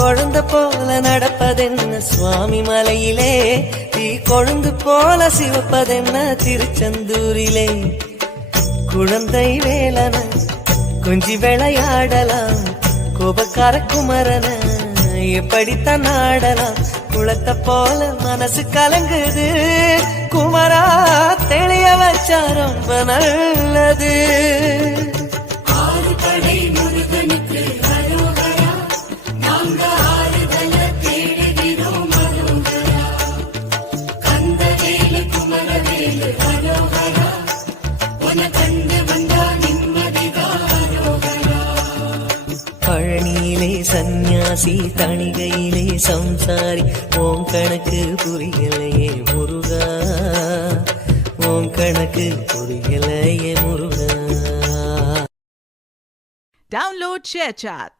குழந்தை போல நடப்பதென்ன சுவாமி மலையிலே, தீ கொழுந்து போல சிவப்பதென்ன திருச்செந்தூரிலே. குழந்தை வேலன கொஞ்சி விளையாடலாம், கோபக்கார குமரன எப்படித்தான் ஆடலாம். குளத்தை போல மனசு கலங்குது, குமரா தெளிய வச்சா ரொம்ப நல்லது. பழனியிலே சந்நியாசி, தணிகையிலே சம்சாரி, ஓம் கணக்கு புரியலையே முருகா, ஓம் கணக்கு புரியலையே முருகா. Download ShareChat.